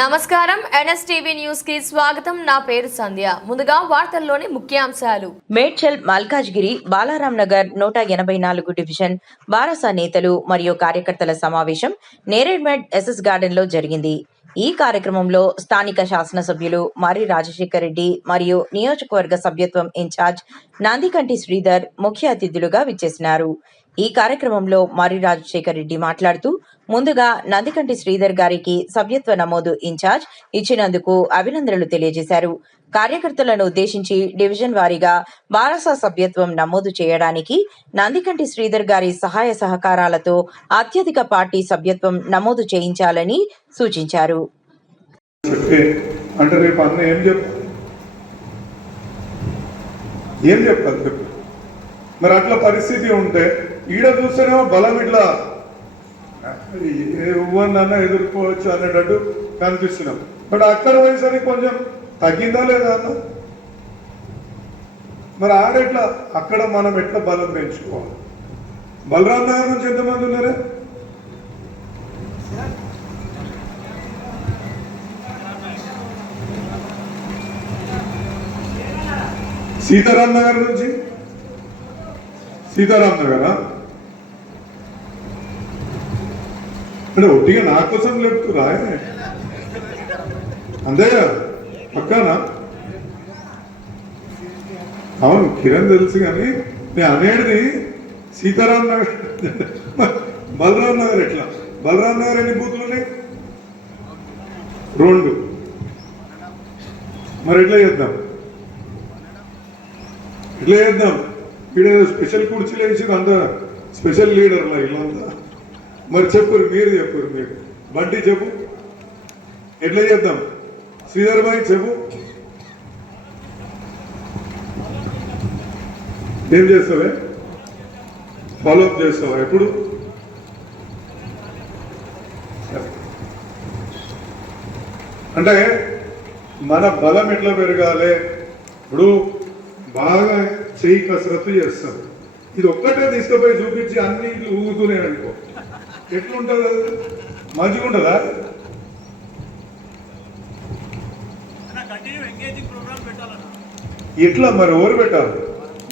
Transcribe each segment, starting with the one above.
నమస్కారం NSTV news కి స్వాగతం. నా పేరు సంధ్య. ముందుగా వార్తల్లోని ముఖ్యాంశాలు. మేడ్చల్, మల్కాజ్గిరి, బాలారాం నగర్ 184 డివిజన్ బారాస నేతలు మరియు కార్యకర్తల సమావేశం నేరేడ్మెడ్ ఎస్ఎస్ గార్డెన్ లో జరిగింది. ఈ కార్యక్రమంలో స్థానిక శాసనసభ్యులు మరి రాజశేఖర్ రెడ్డి మరియు నియోజకవర్గ సభ్యత్వం ఇన్ఛార్జ్ నందికంటి శ్రీధర్ ముఖ్య అతిథులుగా విచ్చేసినారు. ఈ కార్యక్రమంలో మరి రాజశేఖర్ రెడ్డి మాట్లాడుతూ, ముందుగా నందికంటి శ్రీధర్ గారికి సభ్యత్వ నమోదు ఇన్ఛార్జ్ ఇచ్చినందుకు అభినందనలు తెలియజేశారు. కార్యకర్తలను ఉద్దేశించి డివిజన్ వారీగా బారాస సభ్యత్వం నమోదు చేయడానికి నందికంటి శ్రీధర్ గారి సహాయ సహకారాలతో అత్యధిక పార్టీ సభ్యత్వం నమోదు చేయించాలని సూచించారు. మరి అట్లా పరిస్థితి ఉంటే ఈడ చూస్తేనేమో బలం ఇట్లా ఎవరినన్నా ఎదుర్కోవచ్చు అనేటట్టు కనిపిస్తున్నాం. బట్ అక్కడ పోయేసరికి కొంచెం తగ్గిందా లేదా అన్న? మరి ఆడెట్లా అక్కడ మనం ఎట్లా బలం పెంచుకోవాలి? బలరాం నగర్ నుంచి ఎంతమంది ఉన్నారే? సీతారాం నగర్ నుంచి సీతారాం నగరా? అంటే ఒట్టిగా నా కోసం లేపుతురా? అంతేగా పక్కానా? అవును, కిరణ్ తెలుసు కానీ నేను అనేది సీతారాం నగర్. బలరాం నగర్ ఎట్లా? బలరాం నగర్ ఎన్ని బూతులు ఉన్నాయి? 2. మరి ఎట్లా చేద్దాం? ఇక్కడ స్పెషల్ కుర్చీలు వేసి అంత స్పెషల్ లీడర్లా ఇల్లంతా. మరి చెప్పురు, మీరు బంటి చెప్పు, ఎట్లా చేద్దాం? శ్రీధర్ భాయ్ చెప్పు, ఏం చేస్తావే? ఫాలోఅప్ చేస్తావా ఎప్పుడు? అంటే మన బలం ఎట్లా పెరగాలి? ఇప్పుడు బాగా చెయ్యి కసరత్తు చేస్తారు. ఇది ఒక్కటే తీసుకుపోయి చూపించి అన్ని ఊగుతూనే అనుకో, ఎట్లుంటుంది? అది మంచిగా ఉంటుందా? ఇట్లా మరి ఎవరు పెట్టాలి?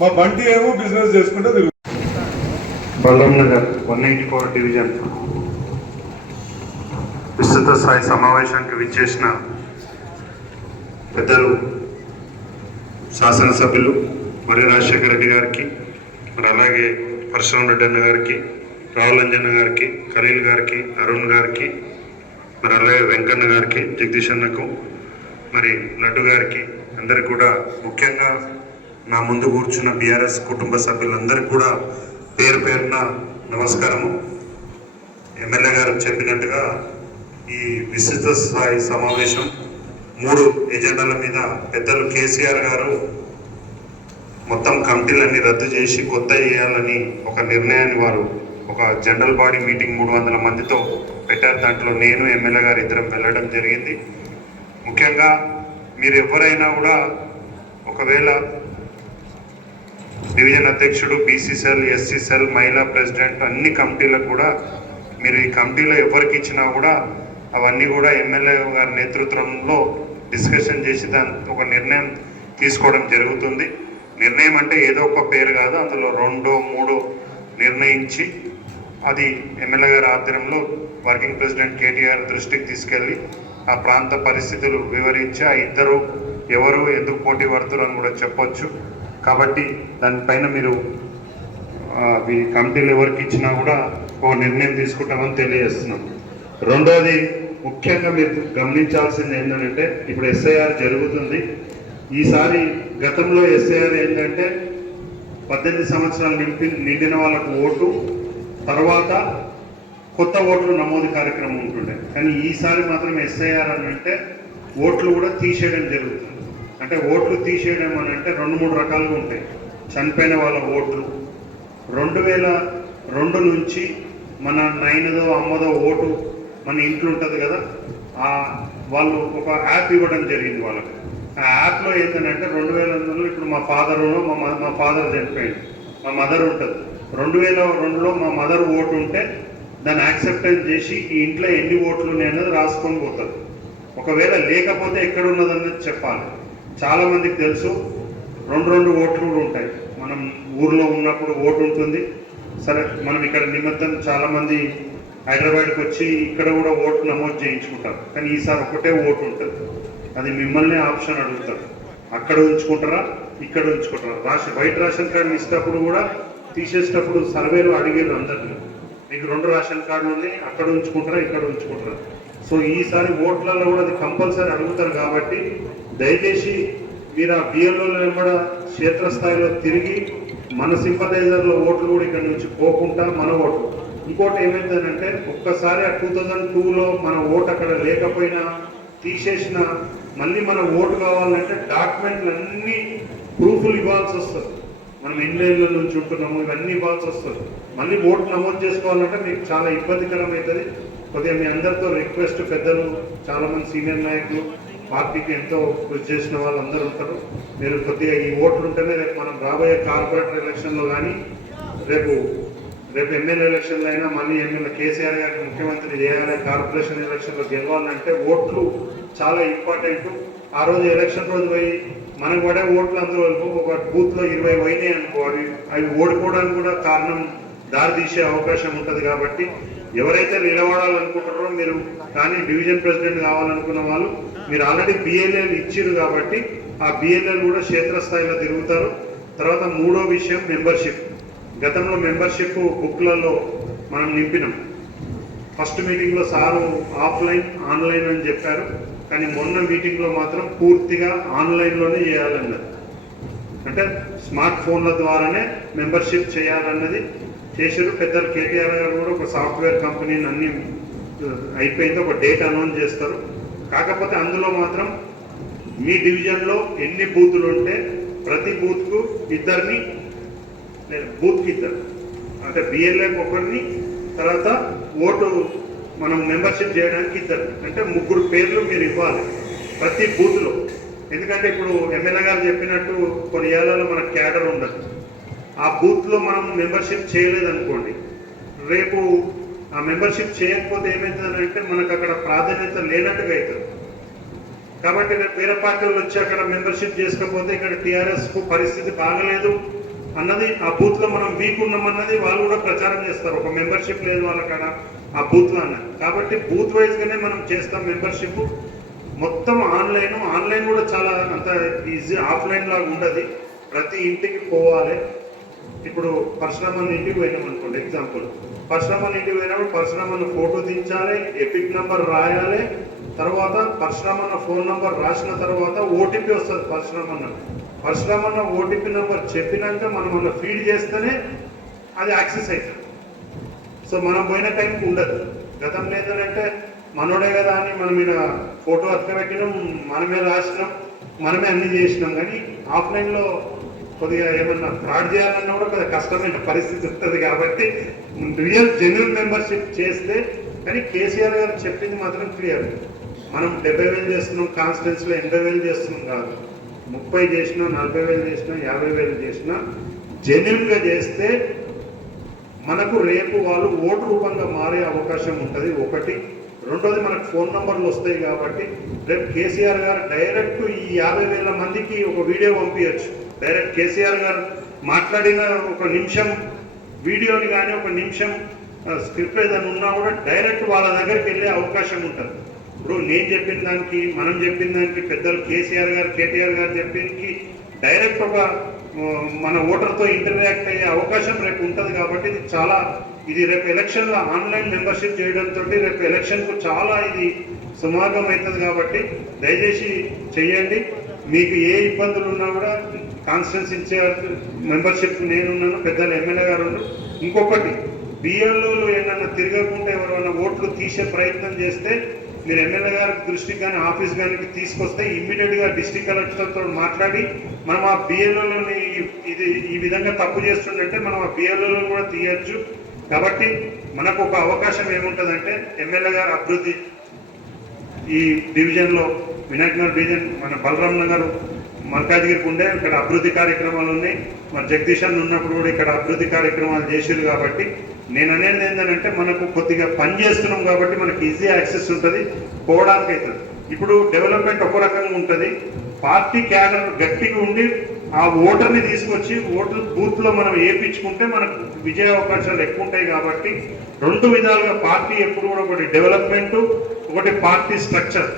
మా బంటి ఏమో బిజినెస్ చేసుకుంటే తిరుగు. బాలారాం నగర్ 184 డివిజన్ విస్తృత స్థాయి సమావేశానికి విచ్చేసిన పెద్దలు శాసనసభ్యులు మరి రాజశేఖర రెడ్డి గారికి, మరి అలాగే పరశురాం రెడ్డి అన్న గారికి, రావుల అంజన్న గారికి, ఖలీల్ గారికి, అరుణ్ గారికి, మరి అలాగే వెంకన్న గారికి, జగదీష్ అన్నకు, మరి లడ్డు గారికి, అందరికి కూడా, ముఖ్యంగా నా ముందు కూర్చున్న బీఆర్ఎస్ కుటుంబ సభ్యులందరికీ కూడా పేరు పేరున నమస్కారము. ఎమ్మెల్యే గారు చెప్పినట్టుగా ఈ విస్తృత స్థాయి సమావేశం 3 ఎజెండాల మీద పెద్దలు కేసీఆర్ గారు మొత్తం కమిటీలన్నీ రద్దు చేసి కొత్త చేయాలని ఒక నిర్ణయాన్ని వారు ఒక జనరల్ బాడీ మీటింగ్ 300 మందితో పెట్టారు. దాంట్లో నేను ఎమ్మెల్యే గారు ఇద్దరం వెళ్ళడం జరిగింది. ముఖ్యంగా మీరు ఎవరైనా కూడా ఒకవేళ డివిజన్ అధ్యక్షుడు, బీసీ సెల్, ఎస్సీ సెల్, మహిళా ప్రెసిడెంట్ అన్ని కమిటీలకు కూడా మీరు ఈ కమిటీలో ఎవరికి ఇచ్చినా కూడా అవన్నీ కూడా ఎమ్మెల్యే గారి నేతృత్వంలో డిస్కషన్ చేసి దాని ఒక నిర్ణయం తీసుకోవడం జరుగుతుంది. నిర్ణయం అంటే ఏదో ఒక పేరు కాదు, అందులో 2, 3 నిర్ణయించి అది ఎమ్మెల్యే గారి ఆధ్వర్యంలో వర్కింగ్ ప్రెసిడెంట్ కేటీఆర్ దృష్టికి తీసుకెళ్ళి ఆ ప్రాంత పరిస్థితులు వివరించి ఆ ఇద్దరు ఎవరు ఎందుకు పోటీ పడుతున్నారు అని కూడా చెప్పొచ్చు. కాబట్టి దానిపైన మీరు ఈ కమిటీలు ఎవరికి ఇచ్చినా కూడా ఒక నిర్ణయం తీసుకుంటామని తెలియజేస్తున్నాం. రెండోది, ముఖ్యంగా మీరు గమనించాల్సింది ఏంటంటే ఇప్పుడు ఎస్ఐఆర్ జరుగుతుంది. ఈసారి గతంలో ఎస్ఐఆర్ ఏంటంటే 18 సంవత్సరాలు నిండిన వాళ్ళకు ఓటు, తర్వాత కొత్త ఓట్లు నమోదు కార్యక్రమం ఉంటుండే. కానీ ఈసారి మాత్రం ఎస్ఐఆర్ అని అంటే ఓట్లు కూడా తీసేయడం జరుగుతుంది. అంటే ఓట్లు తీసేయడం అని అంటే 2-3 రకాలుగా ఉంటాయి. చనిపోయిన వాళ్ళ ఓట్లు 2002 నుంచి మన నాయనదో అమ్మదో ఓటు మన ఇంట్లో ఉంటుంది కదా, వాళ్ళు ఒక యాప్ ఇవ్వడం జరిగింది వాళ్ళకి. ఆ యాప్లో ఏంటంటే 2002లో ఇప్పుడు మా ఫాదర్ చనిపోయింది, మా మదర్ ఉంటుంది. 2002లో మా మదర్ ఓటు ఉంటే దాన్ని యాక్సెప్టెన్స్ చేసి ఈ ఇంట్లో ఎన్ని ఓట్లు ఉన్నాయన్నది రాసుకొని పోతారు. ఒకవేళ లేకపోతే ఎక్కడ ఉన్నదన్నది చెప్పాలి. చాలా మందికి తెలుసు రెండు ఓట్లు కూడా ఉంటాయి. మనం ఊర్లో ఉన్నప్పుడు ఓటు ఉంటుంది. సరే, మనం ఇక్కడ నిమిత్తం చాలామంది హైదరాబాద్కి వచ్చి ఇక్కడ కూడా ఓటు నమోదు చేయించుకుంటారు. కానీ ఈసారి ఒకటే ఓటు ఉంటుంది. అది మిమ్మల్ని ఆప్షన్ అడుగుతారు, అక్కడ ఉంచుకుంటారా ఇక్కడ ఉంచుకుంటారా. వైట్ రేషన్ కార్డు ఇచ్చినప్పుడు కూడా తీసేసేటప్పుడు సర్వేలు అడిగారు అందరినీ, మీకు 2 రేషన్ కార్డులు ఉన్నాయి, అక్కడ ఉంచుకుంటారా ఇక్కడ ఉంచుకుంటారా. సో ఈసారి ఓట్లలో కూడా అది కంపల్సరీ అడుగుతారు. కాబట్టి దయచేసి మీరు ఆ బిఎల్ఓల వెంబడ క్షేత్రస్థాయిలో తిరిగి మన సింపథైజర్ల ఓట్లు కూడా ఇక్కడ నుంచి పోకుండా మన ఓట్లు. ఇంకోటి ఏమైందనంటే, ఒక్కసారి ఆ 2002లో మన ఓటు అక్కడ లేకపోయినా తీసేసిన మళ్ళీ మన ఓటు కావాలంటే డాక్యుమెంట్లు అన్నీ ప్రూఫ్లు ఇవ్వాల్సి వస్తుంది. మనం ఎన్నేళ్ళ నుంచి ఉంటున్నాము, ఇవన్నీ ఇవ్వాల్సి వస్తుంది. మళ్ళీ ఓటు నమోదు చేసుకోవాలంటే మీకు చాలా ఇబ్బందికరం అవుతుంది. కొద్దిగా మీ అందరితో రిక్వెస్ట్, పెద్దలు చాలామంది సీనియర్ నాయకులు పార్టీకి ఎంతో కృషి చేసిన వాళ్ళందరూ ఉంటారు. మీరు కొద్దిగా ఈ ఓట్లు ఉంటేనే రేపు మనం రాబోయే కార్పొరేటర్ ఎలక్షన్లో కానీ రేపు ఎమ్మెల్యే ఎలక్షన్లో అయినా మళ్ళీ ఎమ్మెల్యే కేసీఆర్ గారికి ముఖ్యమంత్రి చేయాలి, కార్పొరేషన్ ఎలక్షన్లో గెలవాలంటే ఓట్లు చాలా ఇంపార్టెంట్. ఆ రోజు ఎలక్షన్ రోజు పోయి మనకు పడే ఓట్లు అందరూ ఒక బూత్లో 20 పోయినాయి అనుకో, అవి ఓడిపోవడానికి కూడా కారణం దారితీసే అవకాశం ఉంటుంది. కాబట్టి ఎవరైతే నిలబడాలనుకుంటారో మీరు, కానీ డివిజన్ ప్రెసిడెంట్ కావాలనుకున్న వాళ్ళు మీరు ఆల్రెడీ బిఎల్ఏలు ఇచ్చిరు కాబట్టి ఆ బిఎల్ఏలు కూడా క్షేత్రస్థాయిలో తిరుగుతారు. తర్వాత 3వ విషయం మెంబర్షిప్. గతంలో మెంబర్షిప్ బుక్లలో మనం నింపినాం. ఫస్ట్ మీటింగ్లో సారు ఆఫ్లైన్ ఆన్లైన్ అని చెప్పారు, కానీ మొన్న మీటింగ్లో మాత్రం పూర్తిగా ఆన్లైన్లోనే చేయాలన్నది. అంటే స్మార్ట్ ఫోన్ల ద్వారానే మెంబర్షిప్ చేయాలన్నది చేశారు. పెద్దలు కేటీఆర్ గారు కూడా ఒక సాఫ్ట్వేర్ కంపెనీని అన్ని అయిపోయింది, ఒక డేట్ అనౌన్స్ చేస్తారు. కాకపోతే అందులో మాత్రం మీ డివిజన్లో ఎన్ని బూతులు ఉంటే ప్రతి బూత్కు ఇద్దరిని, బూత్కి ఇద్దరు, అంటే బిఎల్ఏకి ఒకరిని, తర్వాత ఓటు మనం మెంబర్షిప్ చేయడానికి ఇద్దరు, అంటే 3 పేర్లు మీరు ఇవ్వాలి ప్రతి బూత్లో. ఎందుకంటే ఇప్పుడు ఎమ్మెల్యే గారు చెప్పినట్టు కొన్ని ఏళ్లలో మన క్యాడర్ ఉండదు. ఆ బూత్లో మనం మెంబర్షిప్ చేయలేదనుకోండి, రేపు ఆ మెంబర్షిప్ చేయకపోతే ఏమవుతుందంటే మనకు అక్కడ ప్రాధాన్యత లేనట్టుగా అవుతుంది. కాబట్టి రేపు వేరే పార్టీ వాళ్ళు వచ్చి అక్కడ మెంబర్షిప్ చేసుకోకపోతే ఇక్కడ టీఆర్ఎస్కు పరిస్థితి బాగలేదు అన్నది, ఆ బూత్లో మనం వీక్ ఉన్నామన్నది వాళ్ళు కూడా ప్రచారం చేస్తారు. ఒక మెంబర్షిప్ లేదు వాళ్ళక్కడ ఆ బూత్లో అన్నది. కాబట్టి బూత్ వైజ్గానే మనం చేస్తాం మెంబర్షిప్. మొత్తం ఆన్లైన్ కూడా చాలా అంత ఈజీ, ఆఫ్లైన్ లాగా ఉండదు. ప్రతి ఇంటికి పోవాలి. ఇప్పుడు పరశురామన్ ఇంటికి పోయినాం అనుకోండి, ఎగ్జాంపుల్ పరశురామన్ ఇంటికి పోయినప్పుడు పరశురామన్ ఫోటో దించాలి, ఎపిక్ నెంబర్ రాయాలి, తర్వాత పరశురామన్న ఫోన్ నెంబర్ రాసిన తర్వాత ఓటీపీ వస్తుంది. పరశురామన్న ఓటీపీ నెంబర్ చెప్పినాక మనం ఫీడ్ చేస్తేనే అది యాక్సెస్ అవుతుంది. సో మనం పోయిన టైంకి ఉండదు. గతంలో ఏంటంటే మనోడే కదా అని మనం మీద ఫోటో అతకబెట్టినాం, మనమే రాసినాం, మనమే అన్ని చేసినాం. కానీ ఆఫ్లైన్లో కొద్దిగా ఏమన్నా ఫ్రాడ్ చేయాలన్నా కూడా కొద్దిగా కష్టమైన పరిస్థితి ఉంటుంది. కాబట్టి రియల్ జెన్యున్ మెంబర్షిప్ చేస్తే, కానీ కేసీఆర్ గారు చెప్పింది మాత్రం క్లియర్. మనం 70,000 చేస్తున్నాం, కాన్స్టిట్యున్సీలో 80,000 చేస్తున్నాం కాదు, 30 చేసినా, 40,000 చేసినా, 50,000 చేసినా జెన్యున్గా చేస్తే మనకు రేపు వాళ్ళు ఓటు రూపంగా మారే అవకాశం ఉంటుంది. ఒకటి. రెండోది, మనకు ఫోన్ నంబర్లు వస్తాయి కాబట్టి రేపు కేసీఆర్ గారు డైరెక్ట్ ఈ 50,000 మందికి ఒక వీడియో పంపించచ్చు. డైరెక్ట్ కేసీఆర్ గారు మాట్లాడిన 1 నిమిషం వీడియోని కానీ 1 నిమిషం స్క్రిప్ట్ ఏదైనా ఉన్నా కూడా డైరెక్ట్ వాళ్ళ దగ్గరికి వెళ్ళే అవకాశం ఉంటుంది. ఇప్పుడు నేను చెప్పిన దానికి, మనం చెప్పిన దానికి, పెద్దలు కేసీఆర్ గారు, కేటీఆర్ గారు చెప్పింది డైరెక్ట్ ఒక మన ఓటర్తో ఇంటరాక్ట్ అయ్యే అవకాశం రేపు ఉంటుంది. కాబట్టి ఇది రేపు ఎలక్షన్లో ఆన్లైన్ మెంబర్షిప్ చేయడంతో రేపు ఎలక్షన్కు చాలా ఇది సుమార్గం అవుతుంది. కాబట్టి దయచేసి చెయ్యండి. మీకు ఏ ఇబ్బందులు ఉన్నా కూడా కాన్స్టిట్యున్సీ ఇన్ఛార్జ్ మెంబర్షిప్ నేనున్నాను, పెద్దలు ఎమ్మెల్యే గారు ఉన్నారు. ఇంకొకటి, బిఎల్ఓలు ఏమన్నా తిరగకుండా ఎవరైనా ఓట్లు తీసే ప్రయత్నం చేస్తే మీరు ఎమ్మెల్యే గారి దృష్టికి కానీ ఆఫీస్ కానీ తీసుకొస్తే ఇమ్మీడియట్గా డిస్ట్రిక్ట్ కలెక్టర్తో మాట్లాడి మనం ఆ బిఎల్ఓని ఈ విధంగా తప్పు చేస్తుందంటే మనం ఆ బిఎల్ఓలను కూడా తీయచ్చు. కాబట్టి మనకు ఒక అవకాశం ఏముంటుందంటే ఎమ్మెల్యే గారు అభివృద్ధి ఈ డివిజన్లో వినాయకనగర్ డివిజన్ మన బలరాం నగర్ మల్కాజ్గిరికి ఉండే ఇక్కడ అభివృద్ధి కార్యక్రమాలు ఉన్నాయి. మన జగదీష్ అన్న ఉన్నప్పుడు కూడా ఇక్కడ అభివృద్ధి కార్యక్రమాలు చేసారు. కాబట్టి నేను అనేది ఏంటంటే మనకు కొద్దిగా పని చేస్తున్నాం కాబట్టి మనకి ఈజీ యాక్సెస్ ఉంటుంది, పోవడానికి అవుతుంది. ఇప్పుడు డెవలప్మెంట్ ఒక రకంగా ఉంటుంది, పార్టీ క్యాడర్ గట్టిగా ఉండి ఆ ఓటర్ని తీసుకొచ్చి ఓటర్ బూత్లో మనం వేయించుకుంటే మనకు విజయ అవకాశాలు ఎక్కువ ఉంటాయి. కాబట్టి రెండు విధాలుగా పార్టీ ఎప్పుడు కూడా ఒకటి డెవలప్మెంట్, ఒకటి పార్టీ స్ట్రక్చర్.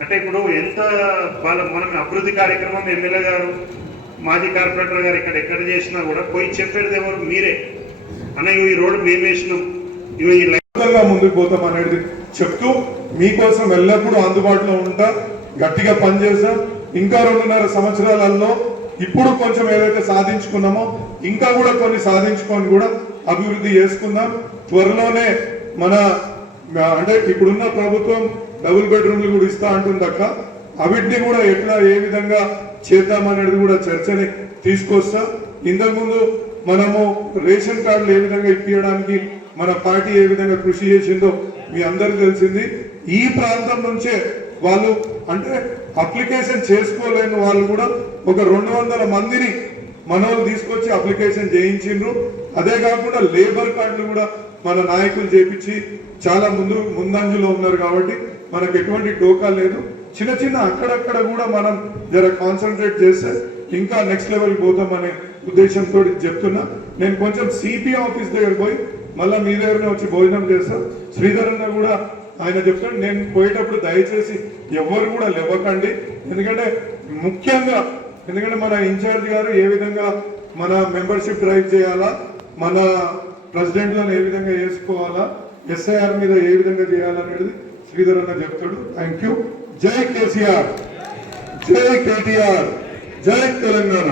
అంటే ఇప్పుడు ఎంత మనం అభివృద్ధి కార్యక్రమం ఎమ్మెల్యే గారు, మాజీ కార్పొరేటర్ గారు ఎక్కడ చేసినా కూడా పోయి చెప్పేది ఎవరు? మీరే అన్న, ఈ రోడ్డు మేము వేసినాం, ఈ ముందుకు పోతాం అనేది చెప్తూ మీకోసం ఎల్లప్పుడూ అందుబాటులో ఉంటా, గట్టిగా పనిచేస్తాం. ఇంకా 2.5 సంవత్సరాలలో ఇప్పుడు కొంచెం ఏదైతే సాధించుకున్నామో ఇంకా కూడా కొన్ని సాధించుకొని కూడా అభివృద్ధి చేసుకుందాం. త్వరలోనే మన అంటే ఇప్పుడున్న ప్రభుత్వం డబుల్ బెడ్రూమ్లు కూడా ఇస్తా అంటుంది అక్క, అవిటిని కూడా ఎట్లా ఏ విధంగా చేద్దామనేది కూడా చర్చని తీసుకొస్తా. ఇంతకుముందు మనము రేషన్ కార్డులు ఏ విధంగా ఇప్పించడానికి మన పార్టీ ఏ విధంగా కృషి చేసిందో మీ అందరికి తెలిసింది. ఈ ప్రాంతం నుంచే వాళ్ళు అంటే అప్లికేషన్ చేసుకోలేని వాళ్ళు కూడా ఒక 200 మందిని మనోళ్ళు తీసుకొచ్చి అప్లికేషన్ చేయించిండ్రు. అదే కాకుండా లేబర్ కార్డులు కూడా మన నాయకులు చేపించి చాలా ముందంజలో ఉన్నారు. కాబట్టి మనకు ఎటువంటి డోకా లేదు. చిన్న చిన్న అక్కడక్కడ కూడా మనం జర కాన్సన్ట్రేట్ చేస్తే ఇంకా నెక్స్ట్ లెవెల్ పోతామనే ఉద్దేశంతో చెప్తున్నా. నేను కొంచెం సిపి ఆఫీస్ దగ్గర పోయి మళ్ళీ మీ దగ్గరనే వచ్చి భోజనం చేస్తాను. శ్రీధర్ అన్న కూడా ఆయన చెప్తాడు, నేను పోయేటప్పుడు దయచేసి ఎవరు కూడా లేవకండి. ఎందుకంటే ముఖ్యంగా మన ఇన్ఛార్జ్ గారు ఏ విధంగా మన మెంబర్షిప్ డ్రైవ్ చేయాలా, మన ప్రెసిడెంట్లను ఏ విధంగా చేసుకోవాలా, ఎస్ఐఆర్ మీద ఏ విధంగా చేయాలనేది శ్రీధర్ అన్న చెప్తాడు. Thank you. జై కేసీఆర్, జై కేటీఆర్, జై తెలంగాణ.